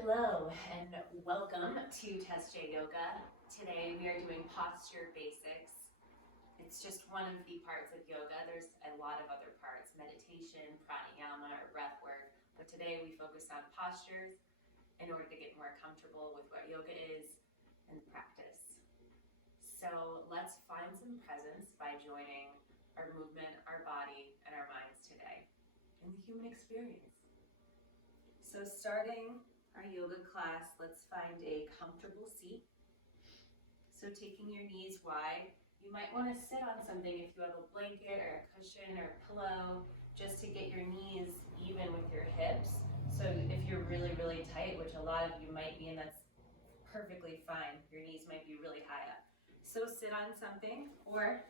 Hello and welcome to Test J Yoga. Today we are doing posture basics. It's just one of the parts of yoga. There's a lot of other parts, meditation, pranayama, or breath work. But today we focus on postures in order to get more comfortable with what yoga is and practice. So let's find some presence by joining our movement, our body, and our minds today in the human experience. So starting our yoga class, let's find a comfortable seat. So taking your knees wide, you might want to sit on something if you have a blanket or a cushion or a pillow, just to get your knees even with your hips. So if you're really, really tight, which a lot of you might be, and that's perfectly fine, your knees might be really high up. So sit on something, or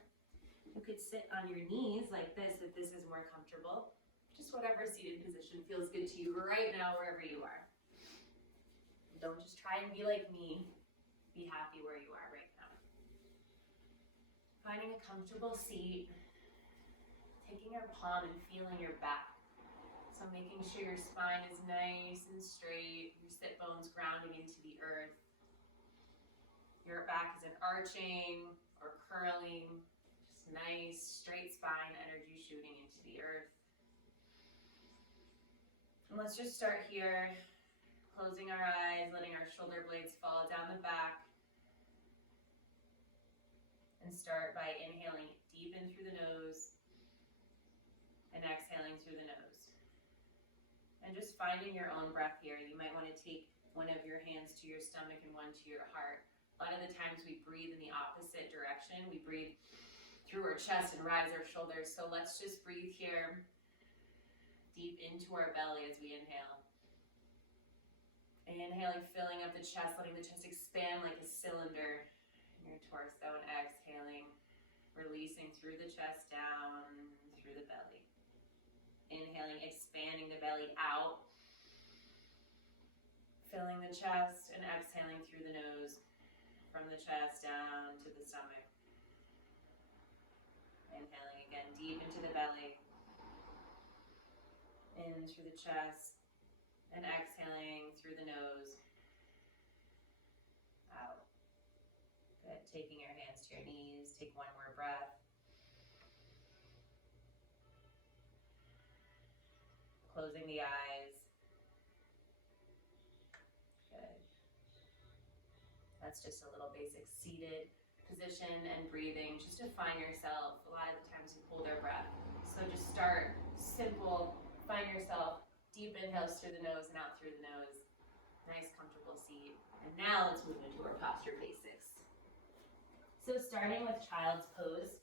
you could sit on your knees like this if this is more comfortable. Just whatever seated position feels good to you right now, wherever you are. Don't just try and be like me. Be happy where you are right now. Finding a comfortable seat, taking your palm and feeling your back. So making sure your spine is nice and straight, your sit bones grounding into the earth. Your back isn't arching or curling, just nice, straight spine, energy shooting into the earth. And let's just start here. Closing our eyes, letting our shoulder blades fall down the back. And start by inhaling deep in through the nose and exhaling through the nose. And just finding your own breath here. You might want to take one of your hands to your stomach and one to your heart. A lot of the times we breathe in the opposite direction. We breathe through our chest and rise our shoulders. So let's just breathe here deep into our belly as we inhale. Inhaling, filling up the chest, letting the chest expand like a cylinder in your torso, and exhaling, releasing through the chest down, through the belly. Inhaling, expanding the belly out, filling the chest, and exhaling through the nose, from the chest down to the stomach. Inhaling again, deep into the belly, in through the chest, and exhaling through the nose, out. Good. Taking your hands to your knees. Take one more breath. Closing the eyes. Good. That's just a little basic seated position and breathing, just to find yourself. A lot of the times we hold our breath. So just start simple. Find yourself. Deep inhales through the nose and out through the nose. Nice, comfortable seat. And now let's move into our posture basics. So starting with child's pose,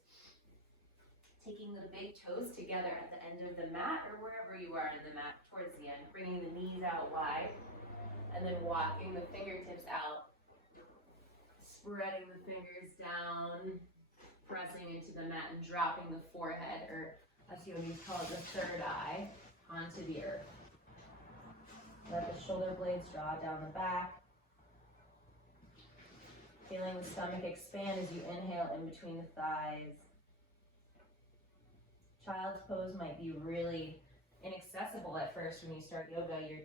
taking the big toes together at the end of the mat or wherever you are in the mat towards the end, bringing the knees out wide, and then walking the fingertips out, spreading the fingers down, pressing into the mat and dropping the forehead, or as yogis call it, the third eye, onto the earth. Let the shoulder blades draw down the back. Feeling the stomach expand as you inhale in between the thighs. Child's pose might be really inaccessible at first when you start yoga. Your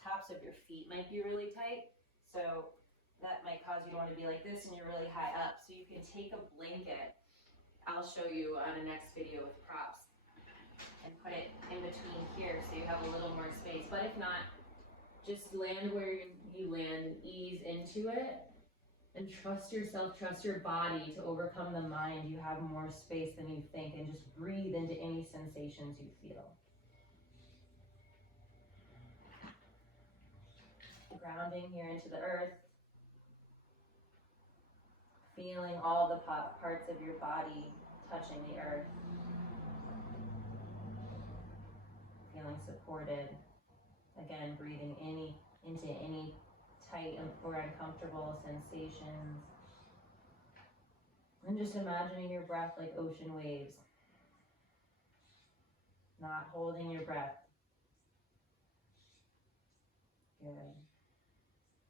tops of your feet might be really tight. So that might cause you to want to be like this and you're really high up. So you can take a blanket. I'll show you on the next video with props. And put it in between here so you have a little more space. But if not, just land where you land and ease into it. And trust yourself, trust your body to overcome the mind. You have more space than you think, and just breathe into any sensations you feel. Grounding here into the earth. Feeling all the parts of your body touching the earth. Feeling supported. Again, breathing into any tight or uncomfortable sensations. And just imagining your breath like ocean waves. Not holding your breath. Good.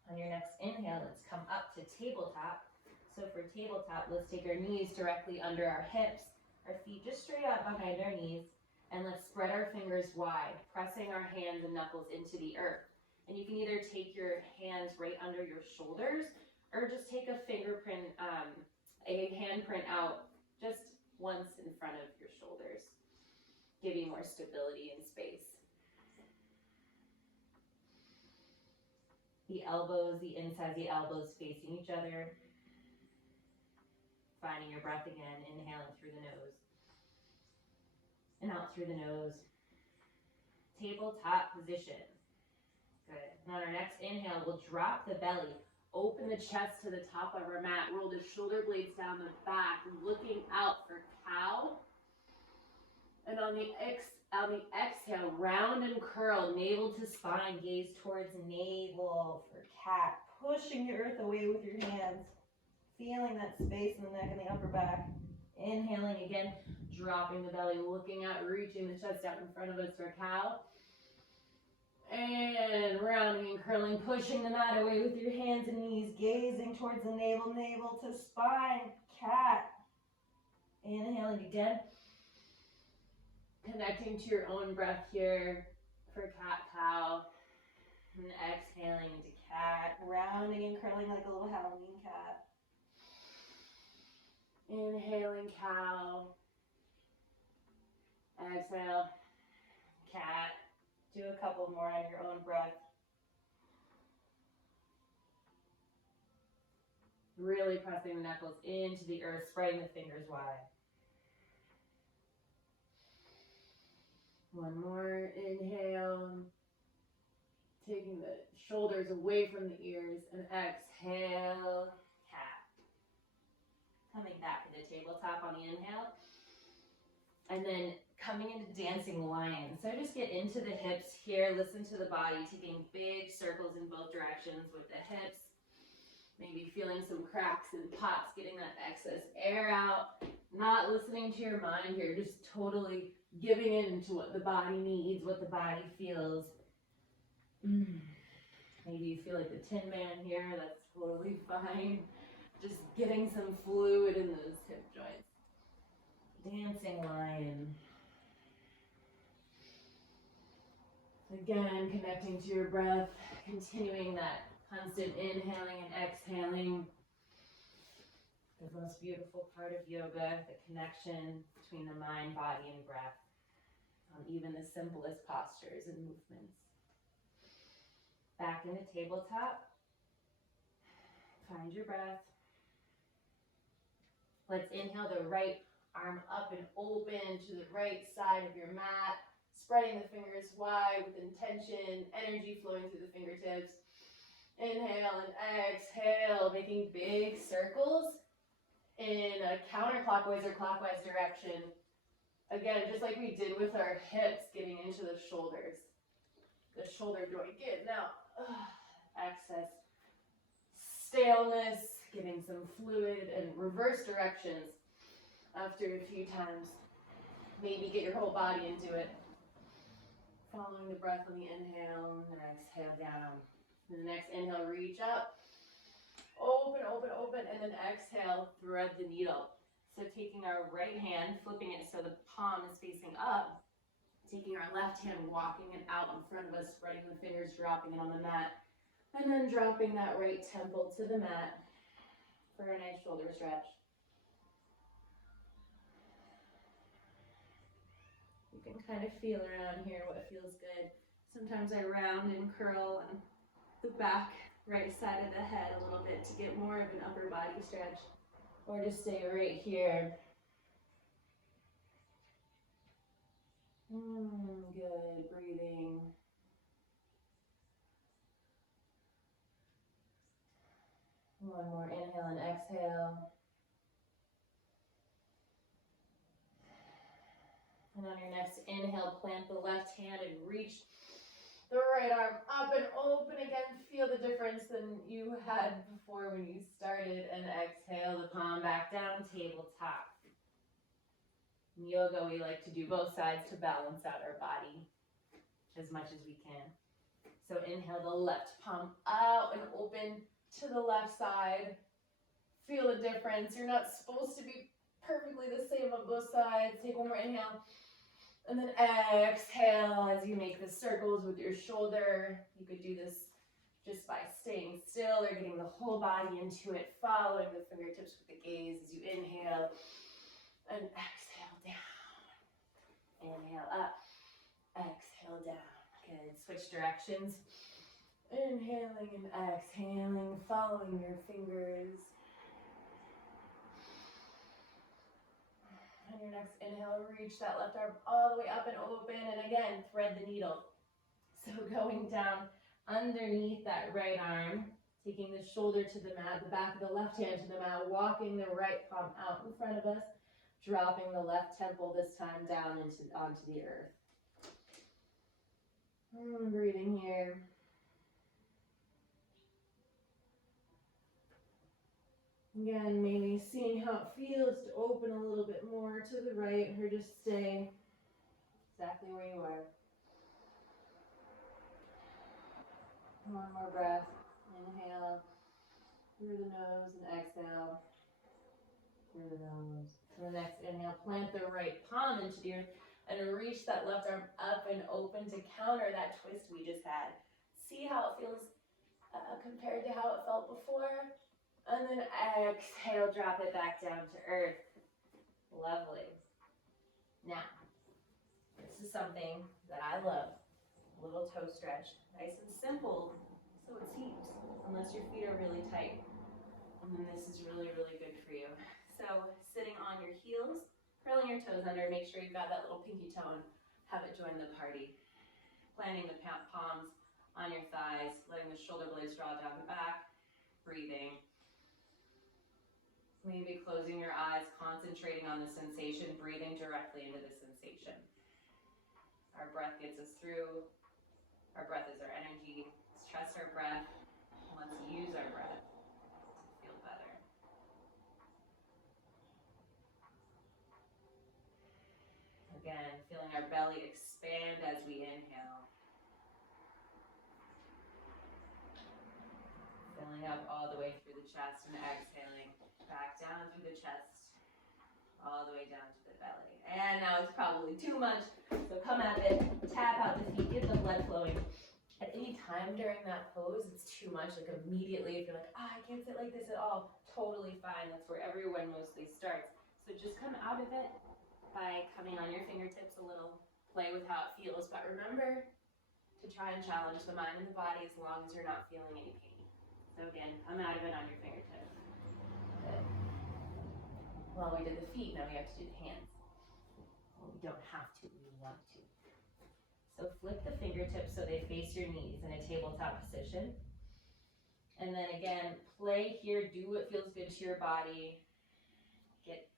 On your next inhale, let's come up to tabletop. So for tabletop, let's take our knees directly under our hips, our feet just straight out behind our knees, and let's spread our fingers wide, pressing our hands and knuckles into the earth. And you can either take your hands right under your shoulders or just take a fingerprint, a handprint out just once in front of your shoulders. Give you more stability and space. The elbows, the insides of the elbows facing each other. Finding your breath again, inhaling through the nose. And out through the nose. Tabletop position. Good. And on our next inhale, we'll drop the belly. Open the chest to the top of our mat. Roll the shoulder blades down the back, looking out for cow. And on the exhale, round and curl, navel to spine, gaze towards navel for cat. Pushing the earth away with your hands. Feeling that space in the neck and the upper back. Inhaling again, dropping the belly, looking out, reaching the chest out in front of us for cow. And rounding and curling, pushing the mat away with your hands and knees, gazing towards the navel, navel to spine, cat. Inhaling again. Connecting to your own breath here for cat, cow. And exhaling into cat, rounding and curling like a little Halloween cat. Inhaling cow. Exhale, cat. Do a couple more on your own breath. Really pressing the knuckles into the earth, spreading the fingers wide. One more inhale. Taking the shoulders away from the ears and exhale, cat. Coming back to the tabletop on the inhale. And then coming into dancing lion. So just get into the hips here, listen to the body, taking big circles in both directions with the hips. Maybe feeling some cracks and pops, getting that excess air out. Not listening to your mind here, just totally giving in to what the body needs, what the body feels. Maybe you feel like the Tin Man here, that's totally fine. Just getting some fluid in those hip joints. Dancing lion. Again, connecting to your breath, continuing that constant inhaling and exhaling. The most beautiful part of yoga, the connection between the mind, body, and breath on even the simplest postures and movements. Back into tabletop. Find your breath. Let's inhale the right arm up and open to the right side of your mat. Spreading the fingers wide with intention, energy flowing through the fingertips. Inhale and exhale, making big circles in a counterclockwise or clockwise direction. Again, just like we did with our hips, getting into the shoulders. The shoulder joint getting out. Excess staleness, getting some fluid and reverse directions after a few times. Maybe get your whole body into it. Following the breath on the inhale and exhale down. And the next inhale, reach up. Open, open, open, and then exhale, thread the needle. So taking our right hand, flipping it so the palm is facing up. Taking our left hand, walking it out in front of us, spreading the fingers, dropping it on the mat. And then dropping that right temple to the mat for a nice shoulder stretch. You can kind of feel around here what feels good. Sometimes I round and curl on the back right side of the head a little bit to get more of an upper body stretch. Or just stay right here. Good, breathing. One more inhale and exhale. And on your next inhale, plant the left hand and reach the right arm up and open again. Feel the difference than you had before when you started. And exhale the palm back down, tabletop. In yoga, we like to do both sides to balance out our body as much as we can. So inhale the left palm out and open to the left side. Feel the difference. You're not supposed to be perfectly the same on both sides. Take one more inhale. And then exhale as you make the circles with your shoulder. You could do this just by staying still or getting the whole body into it, following the fingertips with the gaze as you inhale and exhale down. Inhale up, exhale down. Good. Switch directions. Inhaling and exhaling, following your fingers. On your next inhale, reach that left arm all the way up and open, and again, thread the needle. So going down underneath that right arm, taking the shoulder to the mat, the back of the left hand to the mat, walking the right palm out in front of us, dropping the left temple this time down onto the earth. Breathing here. Again, maybe seeing how it feels to open a little bit more to the right, or just stay exactly where you are. One more breath. Inhale through the nose and exhale through the nose. So the next inhale, plant the right palm into the earth and reach that left arm up and open to counter that twist we just had. See how it feels compared to how it felt before. And then exhale, drop it back down to earth. Lovely. Now, this is something that I love. A little toe stretch. Nice and simple, so it's heaps, unless your feet are really tight. And then this is really, really good for you. So sitting on your heels, curling your toes under, make sure you've got that little pinky toe and have it join the party. Planting the palms on your thighs, letting the shoulder blades draw down the back, breathing. Maybe closing your eyes, concentrating on the sensation, breathing directly into the sensation. Our breath gets us through. Our breath is our energy. Let's trust our breath. Let's use our breath to feel better. Again, feeling our belly expand as we inhale. Filling up all the way through the chest and exhaling. Back down through the chest, all the way down to the belly. And now it's probably too much, so come at it, tap out the feet, get the blood flowing. At any time during that pose, it's too much, like immediately, if you're like, I can't sit like this at all, totally fine. That's where everyone mostly starts. So just come out of it by coming on your fingertips a little, play with how it feels, but remember to try and challenge the mind and the body as long as you're not feeling any pain. So again, come out of it on your fingertips. Good. Well, we did the feet, now we have to do the hands. Well, we don't have to, we want to. So flip the fingertips so they face your knees in a tabletop position. And then again, play here, do what feels good to your body. Get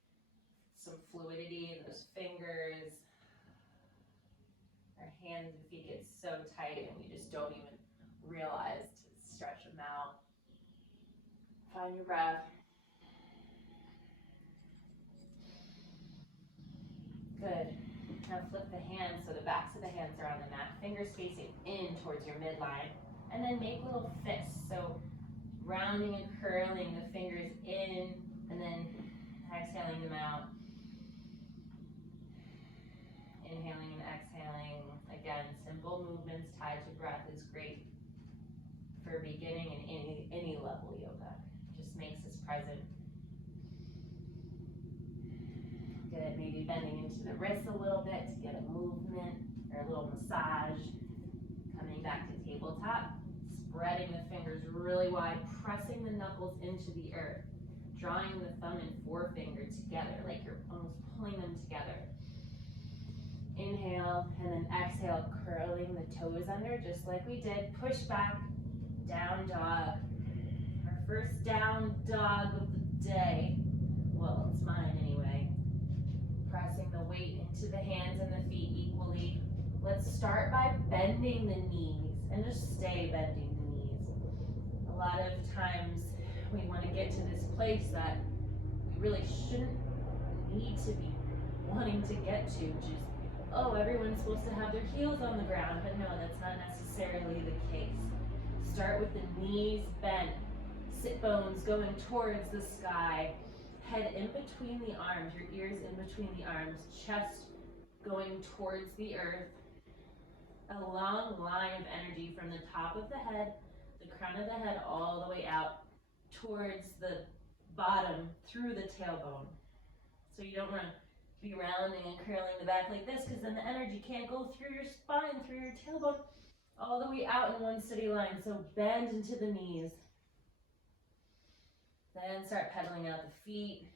some fluidity in those fingers. Our hands and feet get so tight and we just don't even realize to stretch them out. Find your breath. Good. Now flip the hands so the backs of the hands are on the mat, fingers facing in towards your midline, and then make little fists. So rounding and curling the fingers in, and then exhaling them out. Inhaling and exhaling. Again, simple movements tied to breath is great for beginning in any level yoga. Just makes us present. Good, maybe bending into the wrists a little bit to get a movement or a little massage. Coming back to tabletop, spreading the fingers really wide, pressing the knuckles into the earth, drawing the thumb and forefinger together, like you're almost pulling them together. Inhale, and then exhale, curling the toes under, just like we did. Push back, down dog. Our first down dog of the day. Well, it's mine anyway. Pressing the weight into the hands and the feet equally. Let's start by bending the knees and just stay bending the knees. A lot of times we want to get to this place that we really shouldn't need to be wanting to get to, which is, oh, everyone's supposed to have their heels on the ground, but no, that's not necessarily the case. Start with the knees bent, sit bones going towards the sky, head in between the arms, your ears in between the arms, chest going towards the earth. A long line of energy from the top of the head, the crown of the head, all the way out towards the bottom through the tailbone. So you don't want to be rounding and curling the back like this, because then the energy can't go through your spine, through your tailbone, all the way out in one steady line. So bend into the knees. Then start pedaling out the feet,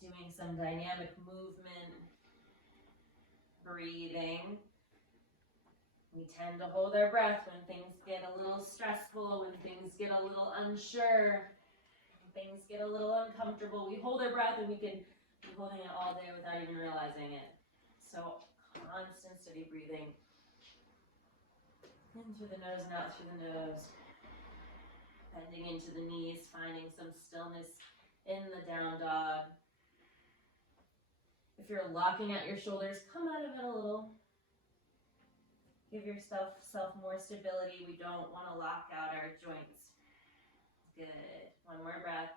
doing some dynamic movement, breathing. We tend to hold our breath when things get a little stressful, when things get a little unsure, when things get a little uncomfortable. We hold our breath and we can be holding it all day without even realizing it. So constant steady breathing. In through the nose and out through the nose. Bending into the knees, finding some stillness in the down dog. If you're locking out your shoulders, come out of it a little. Give yourself more stability. We don't want to lock out our joints. Good. One more breath.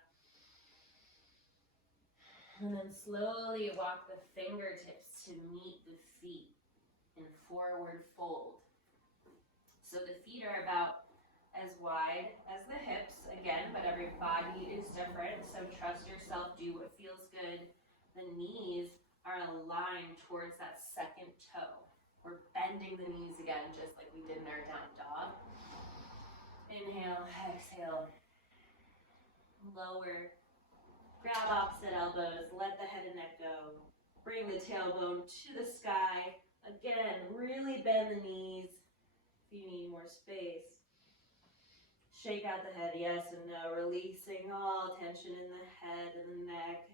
And then slowly walk the fingertips to meet the feet in forward fold. So the feet are about as wide as the hips, again, but every body is different, so trust yourself, do what feels good. The knees are in a line towards that second toe. We're bending the knees again, just like we did in our down dog. Inhale, exhale. Lower, grab opposite elbows, let the head and neck go. Bring the tailbone to the sky. Again, really bend the knees if you need more space. Shake out the head, yes and no, releasing all tension in the head and the neck.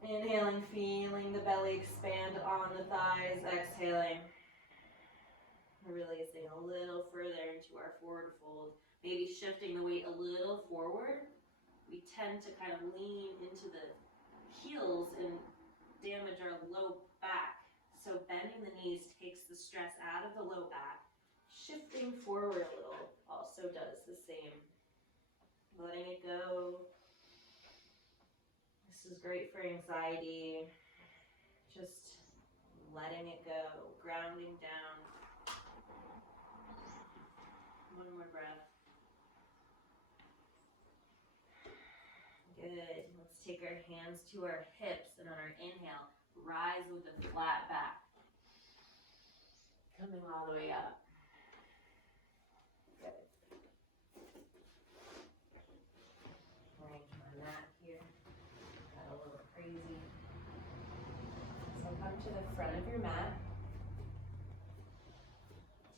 Inhaling, feeling the belly expand on the thighs, exhaling. Releasing a little further into our forward fold. Maybe shifting the weight a little forward. We tend to kind of lean into the heels and damage our low back. So bending the knees takes the stress out of the low back. Shifting forward a little also does the same. Letting it go. This is great for anxiety. Just letting it go. Grounding down. One more breath. Good. Let's take our hands to our hips, and on our inhale, rise with a flat back. Coming all the way up. Good. Arrange my mat here. Got a little crazy. So come to the front of your mat.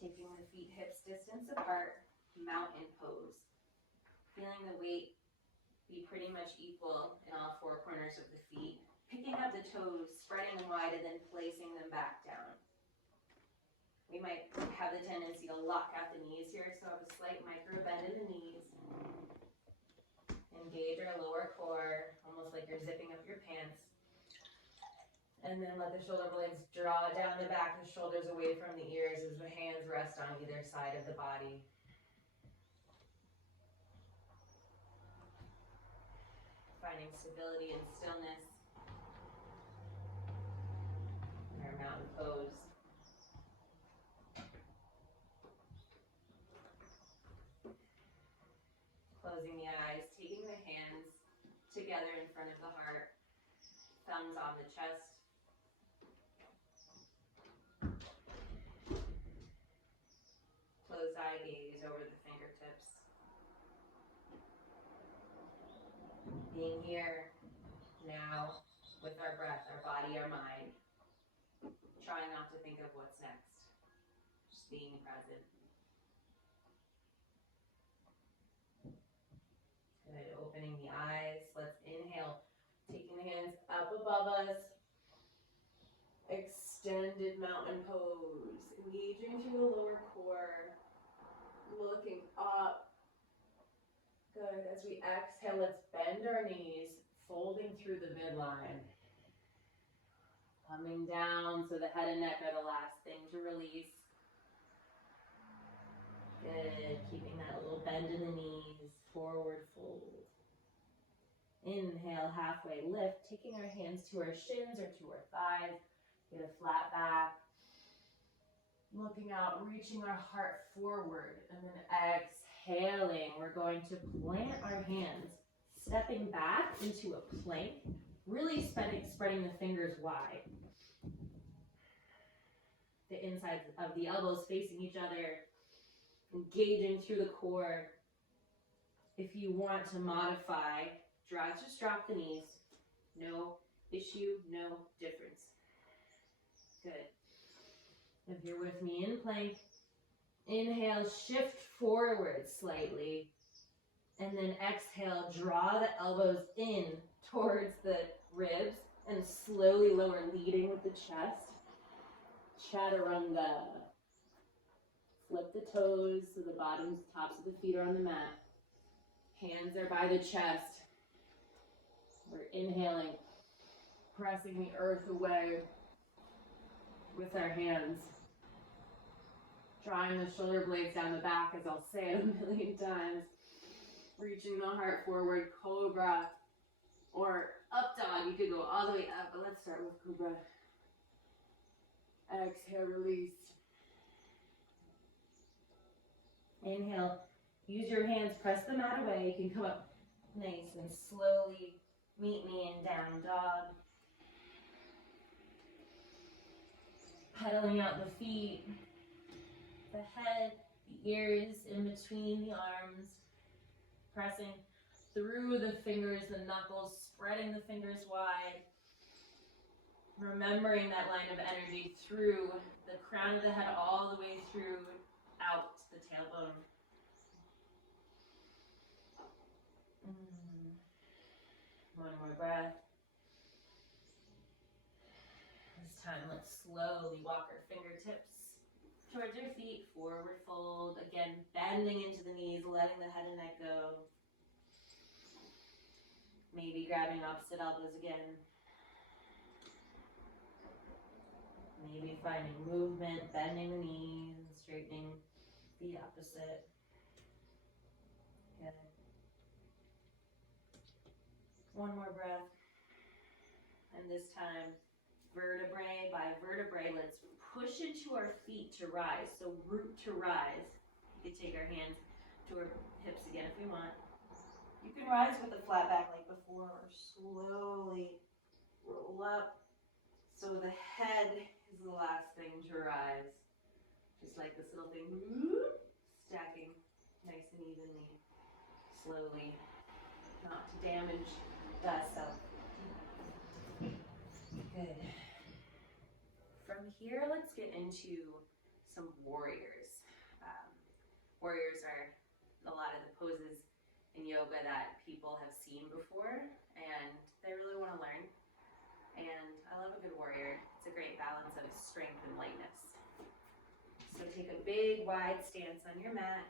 Taking the feet hips distance apart, mountain pose. Feeling the weight be pretty much equal in all four corners of the feet. Picking up the toes, spreading them wide, and then placing them back down. We might have the tendency to lock out the knees here, so have a slight micro bend in the knees. Engage our lower core, almost like you're zipping up your pants. And then let the shoulder blades draw down the back, the shoulders away from the ears as the hands rest on either side of the body. Finding stability and stillness in our mountain pose. Closing the eyes, taking the hands together in front of the heart, thumbs on the chest. Closed eye gaze over the fingertips. Being here, now, with our breath, our body, our mind. Trying not to think of what's next. Just being present. Good, opening the eyes. Let's inhale, taking the hands up above us. Extended mountain pose. Engaging through the lower core. Looking up. Good. As we exhale, let's bend our knees, folding through the midline. Coming down so the head and neck are the last thing to release. Good. Keeping that little bend in the knees, forward fold. Inhale, halfway lift, taking our hands to our shins or to our thighs. Get a flat back. Looking out, reaching our heart forward. And then exhaling, we're going to plant our hands, stepping back into a plank, really spreading the fingers wide. The insides of the elbows facing each other, engaging through the core. If you want to modify, just drop the knees. No issue, no difference. Good. If you're with me in plank, inhale, shift forward slightly. And then exhale, draw the elbows in towards the ribs and slowly lower, leading with the chest. Chaturanga. Flip the toes so the bottoms, tops of the feet are on the mat. Hands are by the chest. We're inhaling, pressing the earth away with our hands. Drawing the shoulder blades down the back, as I'll say it a million times. Reaching the heart forward, cobra, or up dog. You could go all the way up, but let's start with cobra. Exhale, release. Inhale, use your hands, press the mat away. You can come up nice and slowly. Meet me in down dog. Pedaling out the feet, the head, the ears in between the arms. Pressing through the fingers, the knuckles, spreading the fingers wide. Remembering that line of energy through the crown of the head all the way through out to the tailbone. One more breath. This time, let's slowly walk our fingertips towards your feet, forward fold. Again, bending into the knees, letting the head and neck go. Maybe grabbing opposite elbows again. Maybe finding movement, bending the knees, straightening the opposite. Good. One more breath. And this time, vertebrae by vertebrae, let's push into our feet to rise. So root to rise. You can take our hands to our hips again if we want. You can rise with a flat back like before, or slowly roll up. So the head is the last thing to rise. Just like this little thing, stacking nice and evenly, slowly, not to damage that stuff. Good. From here, let's get into some warriors. Warriors are a lot of the poses in yoga that people have seen before, and they really want to learn. And I love a good warrior. It's a great balance of strength and lightness. So take a big, wide stance on your mat.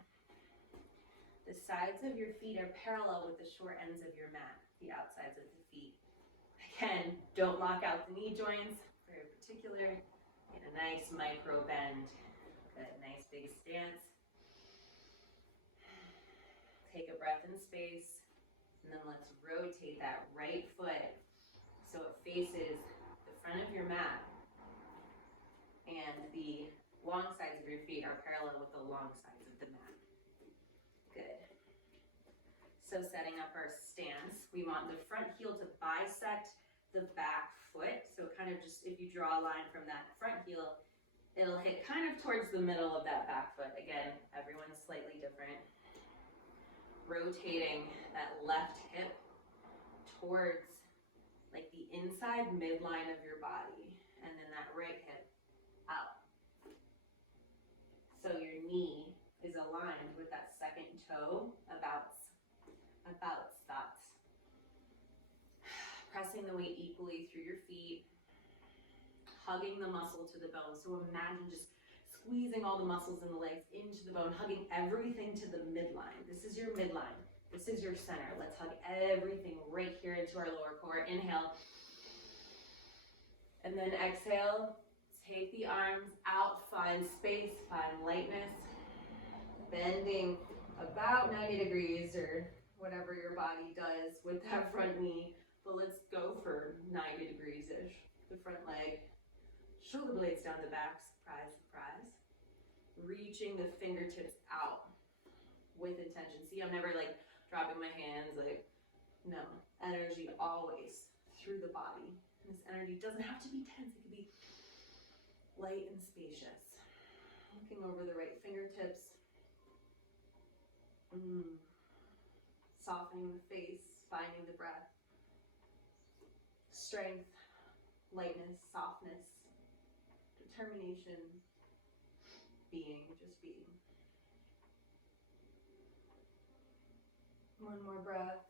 The sides of your feet are parallel with the short ends of your mat, the outsides of the feet. Again, don't lock out the knee joints, very particular. Get a nice micro bend. Good, nice big stance. Take a breath in space, and then let's rotate that right foot so it faces the front of your mat, and the long sides of your feet are parallel with the long sides of the mat. Good. So setting up our stance, we want the front heel to bisect the back foot. So kind of just, if you draw a line from that front heel, it'll hit kind of towards the middle of that back foot. Again, everyone's slightly different. Rotating that left hip towards like the inside midline of your body, and then that right hip out. So your knee is aligned with that second toe about stops. Pressing the weight equally through your feet, hugging the muscle to the bone. So imagine just squeezing all the muscles in the legs into the bone, hugging everything to the midline. This is your midline. This is your center. Let's hug everything right here into our lower core. Inhale. And then exhale. Take the arms out, find space, find lightness. Bending about 90 degrees or whatever your body does with that front knee. But let's go for 90 degrees-ish. The front leg, shoulder blades down the back, surprise, surprise. Reaching the fingertips out with intention. See, I'm never like dropping my hands, like, no. Energy always through the body. And this energy doesn't have to be tense, it can be light and spacious. Looking over the right fingertips. Softening the face, finding the breath. Strength, lightness, softness, determination, being, just being. One more breath.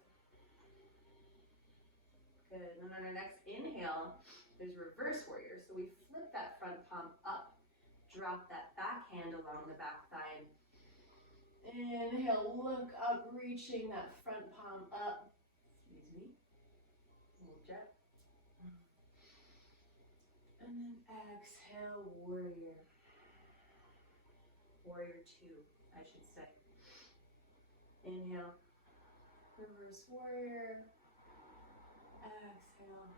Good. And on our next inhale, there's reverse warrior. So we flip that front palm up, drop that back hand along the back thigh. Inhale, look up, reaching that front palm up. Excuse me. Hold jet. And then exhale, warrior. Warrior two, I should say. Inhale, reverse warrior. Exhale,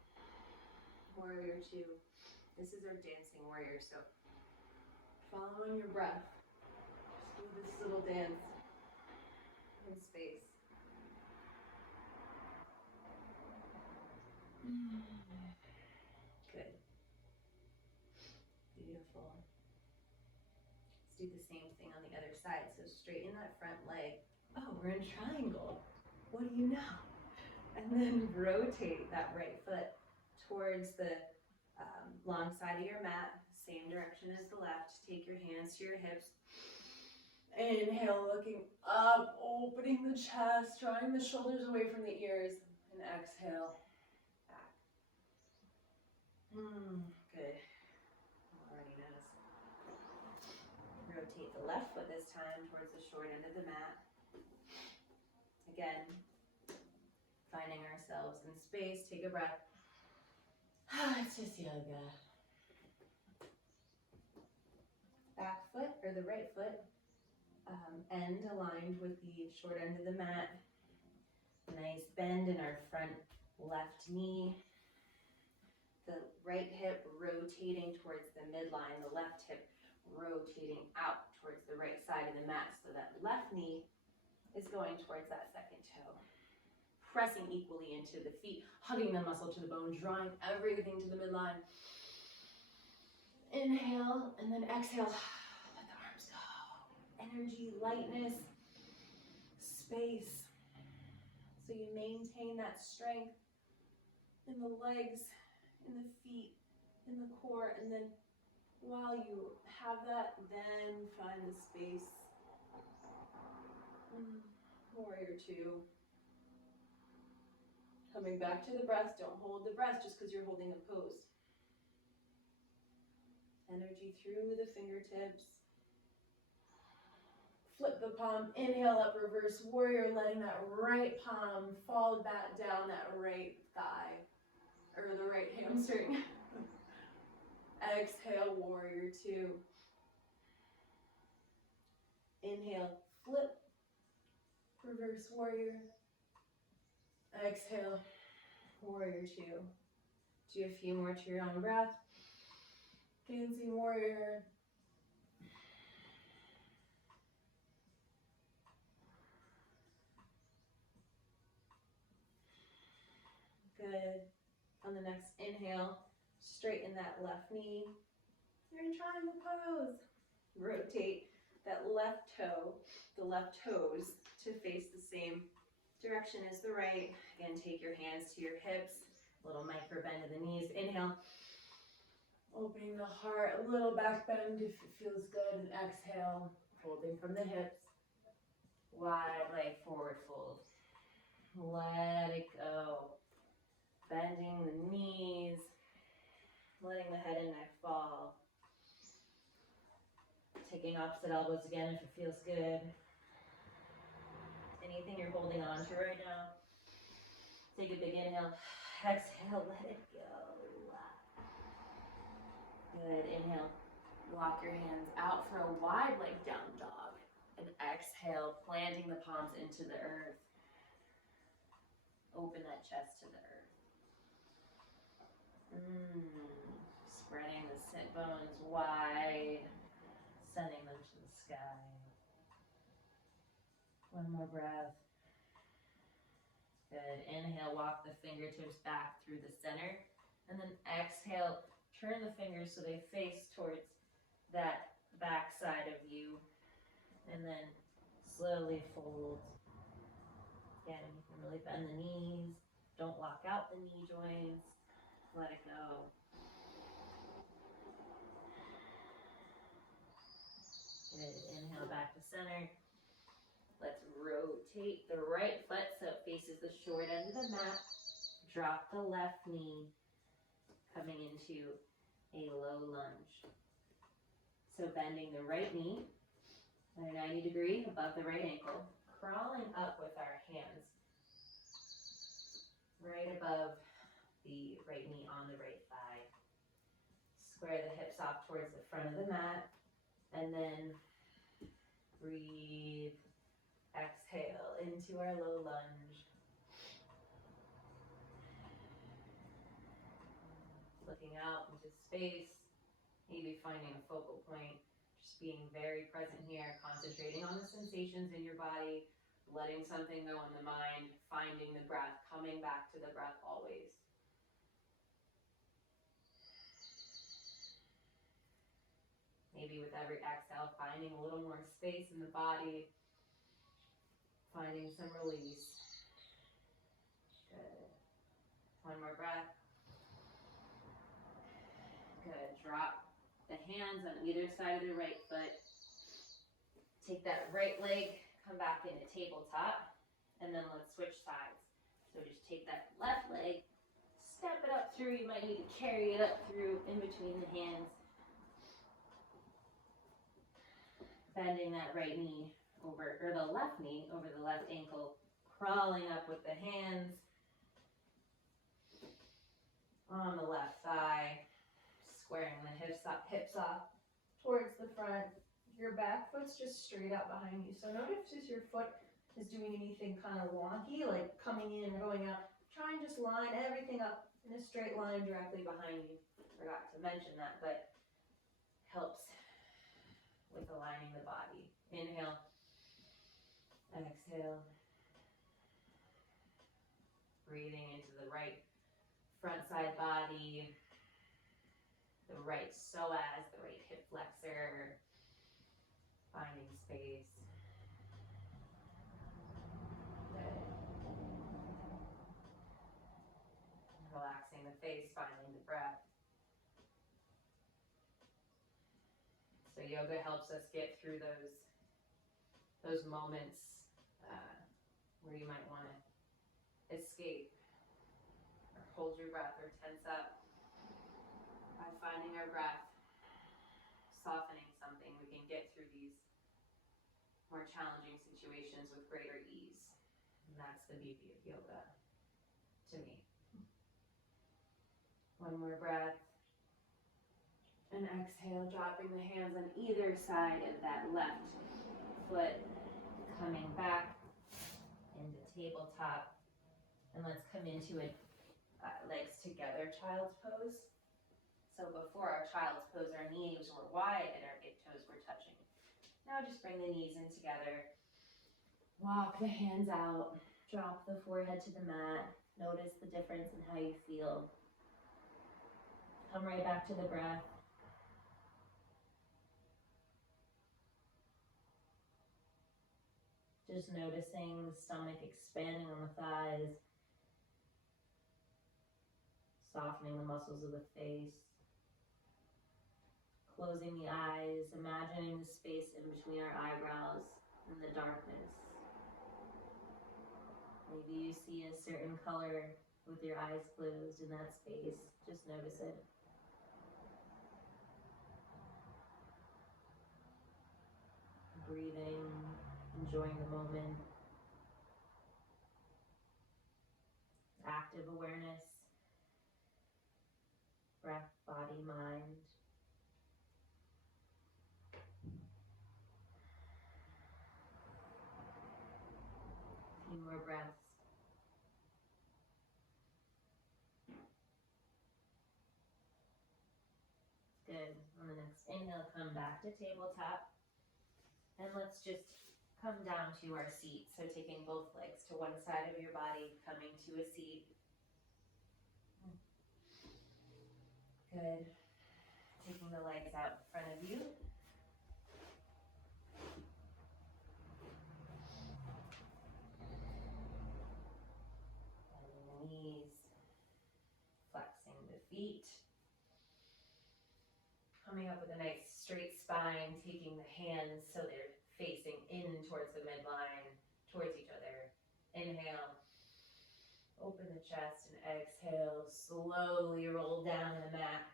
warrior two. This is our dancing warrior, so following your breath. Just do this little dance in space. Good. Beautiful. Let's do the same thing on the other side. So straighten that front leg. Oh, we're in triangle. What do you know? And then rotate that right foot towards the long side of your mat. Same direction as the left. Take your hands to your hips. Inhale, looking up, opening the chest, drawing the shoulders away from the ears. And exhale, back. Good. Already noticed. Rotate the left foot this time towards the short end of the mat. Again, finding ourselves in space. Take a breath. It's just yoga. Back foot, or the right foot, end aligned with the short end of the mat. Nice bend in our front left knee. The right hip rotating towards the midline, the left hip rotating out towards the right side of the mat, so that left knee is going towards that second toe. Pressing equally into the feet, hugging the muscle to the bone, drawing everything to the midline. Inhale, and then exhale. Let the arms go. Energy, lightness, space. So you maintain that strength in the legs, in the feet, in the core, and then while you have that, then find the space. Warrior two. Coming back to the breath. Don't hold the breath just because you're holding a pose. Energy through the fingertips. Flip the palm, inhale up, reverse warrior, letting that right palm fall back down that right thigh, or the right hamstring. Exhale, warrior two. Inhale, flip, reverse warrior. Exhale, warrior two. Do a few more to your own breath. Dancing warrior. Good. On the next inhale, straighten that left knee. You're in triangle pose. Rotate that left toe, the left toes, to face the same direction as the right. Again, take your hands to your hips. Little micro bend of the knees. Inhale. Opening the heart, a little back bend if it feels good. And exhale, folding from the hips. Wide leg forward fold. Let it go. Bending the knees. Letting the head and neck fall. Taking opposite elbows again if it feels good. Anything you're holding on to right now. Take a big inhale. Exhale, let it go. Good. Inhale. Walk your hands out for a wide leg down dog. And exhale, planting the palms into the earth. Open that chest to the earth. Spreading the sit bones wide, sending them to the sky. One more breath. Good. Inhale, walk the fingertips back through the center. And then exhale, turn the fingers so they face towards that back side of you. And then slowly fold. Again, you can really bend the knees. Don't lock out the knee joints. Let it go. Good. Inhale back to center. Let's rotate the right foot so it faces the short end of the mat. Drop the left knee, coming into a low lunge. So bending the right knee at a 90 degree above the right ankle, crawling up with our hands right above the right knee on the right thigh. Square the hips off towards the front of the mat, and then breathe. Exhale into our low lunge. Looking out into space, maybe finding a focal point, just being very present here, concentrating on the sensations in your body, letting something go in the mind, finding the breath, coming back to the breath always. Maybe with every exhale, finding a little more space in the body, finding some release. Good. One more breath. Good. Drop the hands on either side of the right foot. Take that right leg, come back into tabletop, and then let's switch sides. So just take that left leg, step it up through. You might need to carry it up through in between the hands. Bending that right knee over, or the left knee over the left ankle, crawling up with the hands on the left thigh, squaring the hips off towards the front. Your back foot's just straight out behind you. So notice if your foot is doing anything kind of wonky, like coming in or going out. Try and just line everything up in a straight line directly behind you. Forgot to mention that, but helps with aligning the body. Inhale, exhale. Breathing into the right front side body, the right psoas, the right hip flexor, finding space. Good. Relaxing the face, finding the breath. So yoga helps us get through those moments where you might want to escape or hold your breath or tense up. By finding our breath, softening something, we can get through these more challenging situations with greater ease. And that's the beauty of yoga to me. One more breath. And exhale, dropping the hands on either side of that left foot, coming back into tabletop. And let's come into a legs together child's pose. So before our child's pose, our knees were wide and our big toes were touching. Now just bring the knees in together. Walk the hands out. Drop the forehead to the mat. Notice the difference in how you feel. Come right back to the breath. Just noticing the stomach expanding on the thighs, softening the muscles of the face, closing the eyes, imagining the space in between our eyebrows and the darkness. Maybe you see a certain color with your eyes closed in that space. Just notice it. Breathing, enjoying the moment. Active awareness, breath, body, mind. A few more breaths. Inhale, come back to tabletop. And let's just come down to our seat. So taking both legs to one side of your body, coming to a seat. Good. Taking the legs out in front of you. Bending the knees, flexing the feet. Coming up with a nice straight spine, taking the hands so they're facing in towards the midline, towards each other. Inhale, open the chest, and exhale, slowly roll down the mat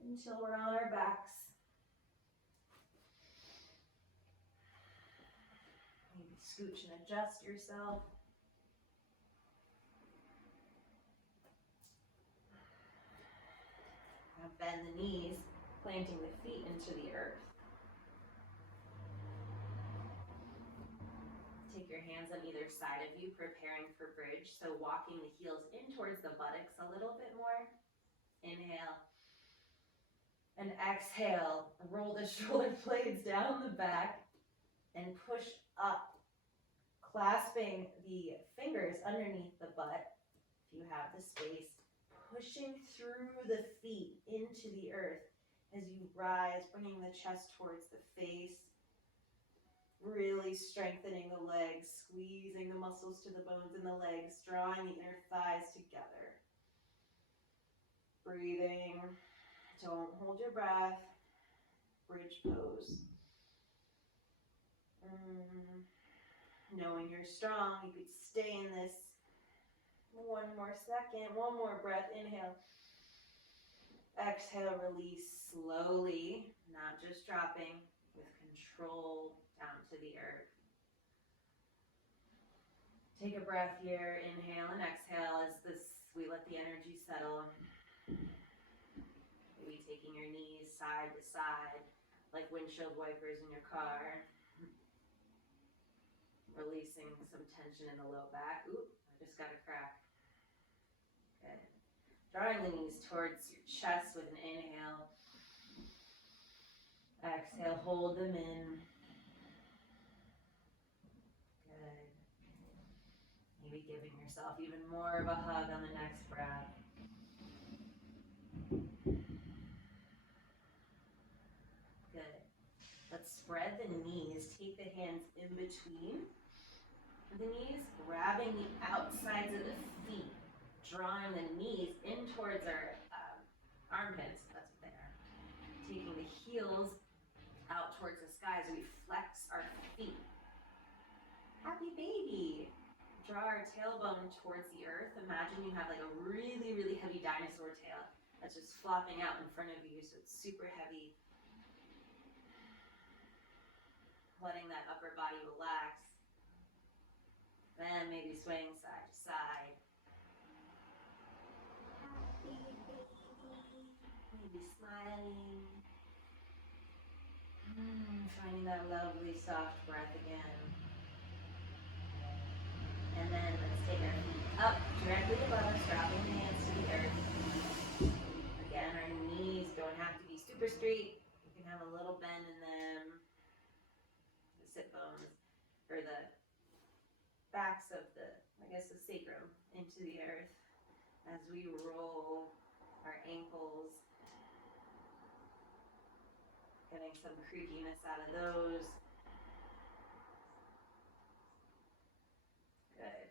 until we're on our backs. Maybe scooch and adjust yourself. Now bend the knees, planting the feet into the earth. Take your hands on either side of you, preparing for bridge. So walking the heels in towards the buttocks a little bit more. Inhale. And exhale. Roll the shoulder blades down the back and push up, clasping the fingers underneath the butt, if you have the space. Pushing through the feet into the earth as you rise, bringing the chest towards the face, really strengthening the legs, squeezing the muscles to the bones in the legs, drawing the inner thighs together. Breathing, don't hold your breath, bridge pose. Knowing you're strong, you could stay in this one more second, one more breath. Inhale. Exhale, release slowly, not just dropping, with control down to the earth. Take a breath here, inhale and exhale as we let the energy settle. Maybe taking your knees side to side, like windshield wipers in your car. Releasing some tension in the low back. Ooh, I just got a crack. Good. Drawing the knees towards your chest with an inhale. Exhale, hold them in. Good. Maybe giving yourself even more of a hug on the next breath. Good. Let's spread the knees. Take the hands in between the knees, grabbing the outsides of the feet, drawing the knees in towards our armpits. That's what they are. Taking the heels out towards the sky as we flex our feet. Happy baby. Draw our tailbone towards the earth. Imagine you have like a really, really heavy dinosaur tail that's just flopping out in front of you, so it's super heavy. Letting that upper body relax. Then maybe swaying side to side. Happy baby. Maybe smiling. Finding that lovely soft breath again. And then let's take our feet up directly above us, dropping the hands to the earth. Again, our knees don't have to be super straight. You can have a little bend in them. The sit bones, or the backs of the sacrum into the earth as we roll our ankles, getting some creakiness out of those. Good.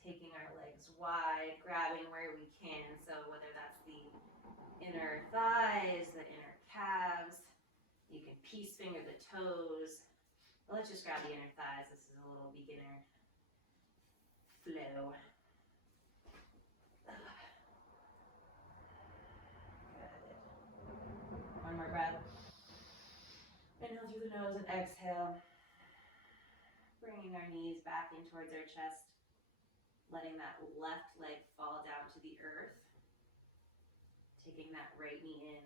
Taking our legs wide, grabbing where we can, so whether that's the inner thighs, the inner calves, you can peace finger the toes. Let's just grab the inner thighs. This is a little beginner flow. Good. One more breath. Inhale through the nose and exhale. Bringing our knees back in towards our chest. Letting that left leg fall down to the earth. Taking that right knee in.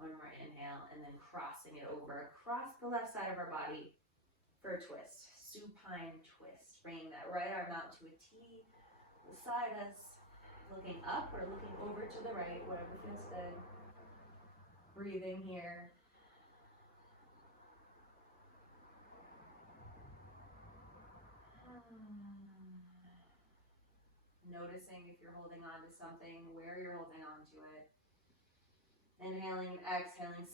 One more inhale, and then crossing it over across the left side of our body for a twist. Supine twist. Bringing that right arm out to a T beside us. Looking up or looking over to the right, whatever feels good. Breathing here. Noticing if you're holding on to something, where you're holding on to it. Inhaling and exhaling,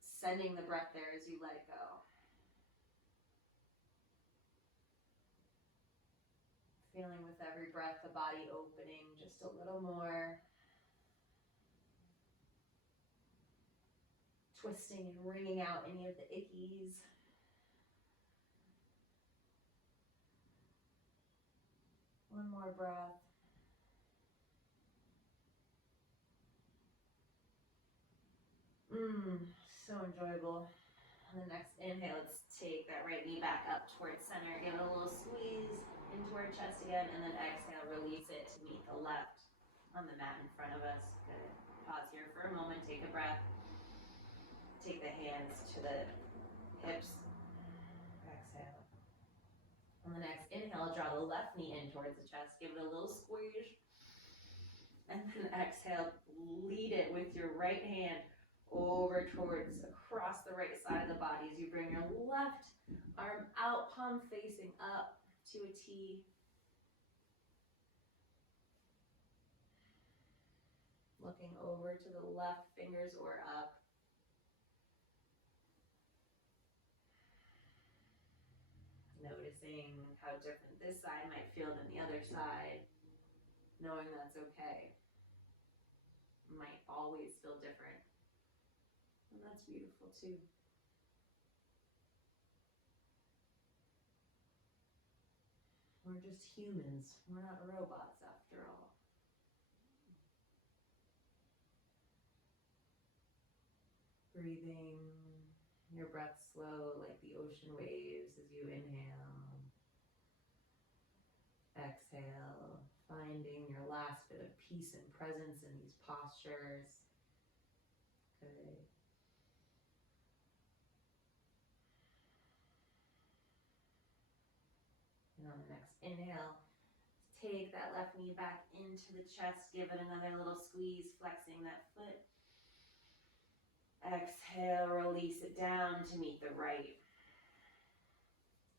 sending the breath there as you let it go. Feeling with every breath the body opening just a little more. Twisting and wringing out any of the ickies. One more breath. So enjoyable. On the next inhale, let's take that right knee back up towards center. Give it a little squeeze into our chest again, and then exhale, release it to meet the left on the mat in front of us. Good. Pause here for a moment, take a breath. Take the hands to the hips. Exhale. On the next inhale, draw the left knee in towards the chest. Give it a little squeeze. And then exhale, lead it with your right hand over towards across the right side of the body as you bring your left arm out, palm facing up to a T. Looking over to the left, fingers or up. Noticing how different this side might feel than the other side. Knowing that's okay. Might always feel different. And that's beautiful too. We're just humans. We're not robots after all. Breathing your breath slow like the ocean waves as you inhale. Exhale, finding your last bit of peace and presence in these postures. Good. And on the next inhale, take that left knee back into the chest. Give it another little squeeze, flexing that foot. Exhale, release it down to meet the right.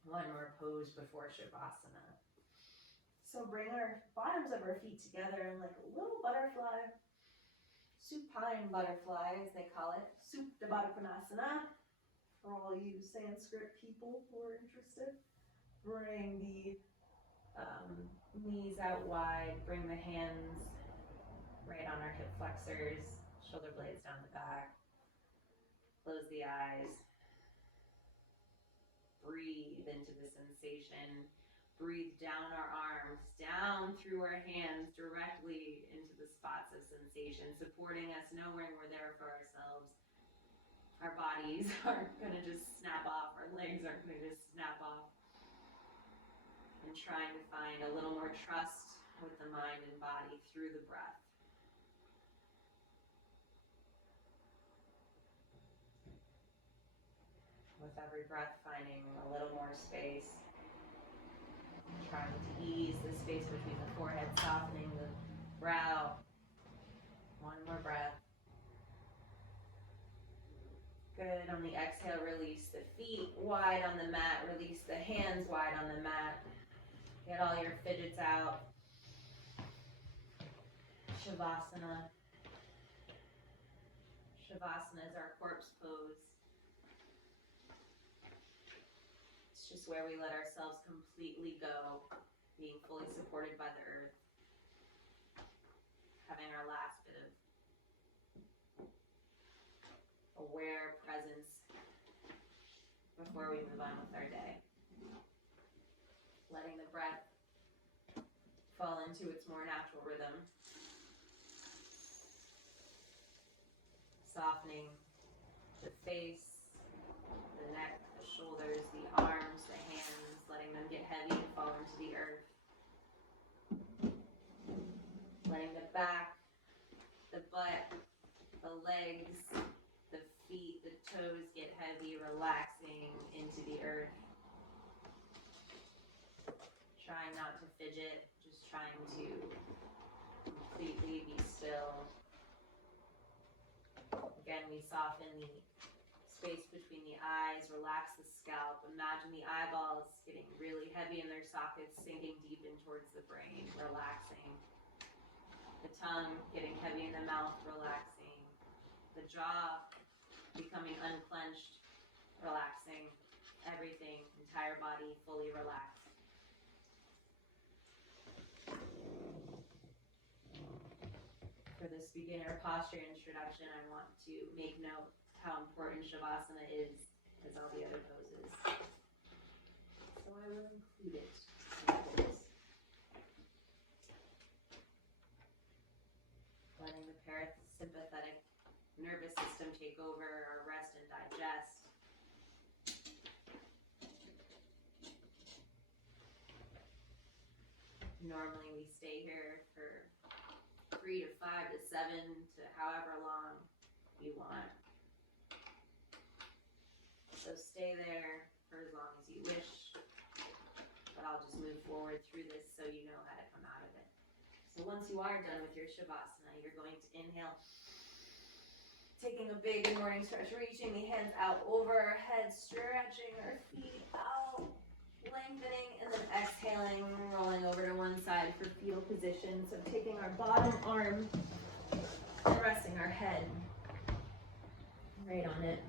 One more pose before Shavasana. So bring our bottoms of our feet together in like a little butterfly. Supine butterfly, as they call it. Supta Baddha Konasana. For all you Sanskrit people who are interested. Bring the knees out wide. Bring the hands right on our hip flexors. Shoulder blades down the back. Close the eyes. Breathe into the sensation. Breathe down our arms, down through our hands, directly into the spots of sensation, supporting us, knowing we're there for ourselves. Our bodies aren't going to just snap off. Our legs aren't going to just snap off. And trying to find a little more trust with the mind and body through the breath. With every breath, finding a little more space. Trying to ease the space between the forehead, softening the brow. One more breath. Good. On the exhale, release the feet wide on the mat. Release the hands wide on the mat. Get all your fidgets out. Shavasana. Shavasana is our corpse pose. It's just where we let ourselves completely go, being fully supported by the earth. Having our last bit of aware presence before we move on with our day. Letting the breath fall into its more natural rhythm. Softening the face, the neck, the shoulders, the arms, the hands, letting them get heavy and fall into the earth. Letting the back, the butt, the legs, the feet, the toes get heavy, relaxing into the earth. Trying not to fidget, just trying to completely, be still. Again, we soften the space between the eyes, relax the scalp. Imagine the eyeballs getting really heavy in their sockets, sinking deep in towards the brain, relaxing. The tongue getting heavy in the mouth, relaxing. The jaw becoming unclenched, relaxing. Everything, entire body fully relaxed. For this beginner posture introduction, I want to make note how important Shavasana is as all the other poses. So I will include it. Letting the parasympathetic nervous system take over our rest and digest. Normally we stay here for 3 to 5 to 7 to however long you want. So stay there for as long as you wish, but I'll just move forward through this so you know how to come out of it. So once you are done with your Shavasana, you're going to inhale, taking a big morning stretch, reaching the hands out over our heads, stretching our feet out, lengthening, and then exhaling, rolling over to one side for fetal position. So taking our bottom arm and resting our head right on it,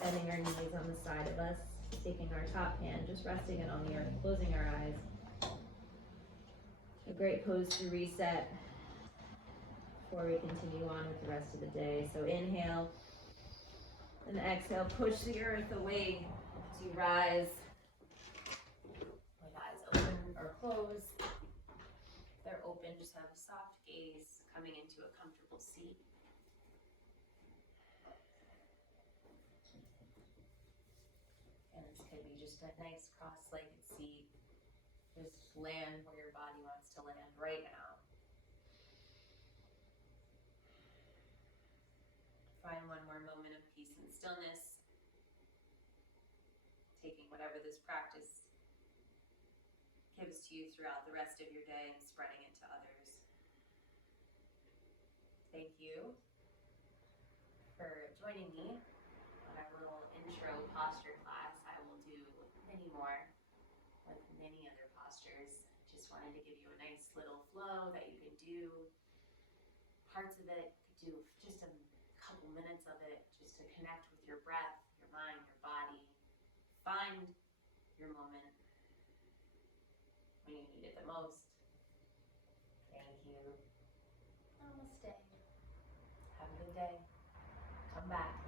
bending our knees on the side of us, taking our top hand, just resting it on the earth, closing our eyes. A great pose to reset before we continue on with the rest of the day. So inhale and exhale, push the earth away as you rise. With eyes open or closed. If they're open, just have a soft gaze coming into a comfortable seat. And this could be just a nice cross-legged seat. Just land where your body wants to land right now. Find one more moment of peace and stillness. Taking whatever this practice gives to you throughout the rest of your day and spreading it to others. Thank you for joining me on our little intro posture class. I will do many more with many other postures. Just wanted to give you a nice little flow that you can do. Parts of it, you could do just a couple minutes of it just to connect with your breath, your mind, your body. Find your moment when you need it the most. Thank you. Namaste. Have a good day. Come back.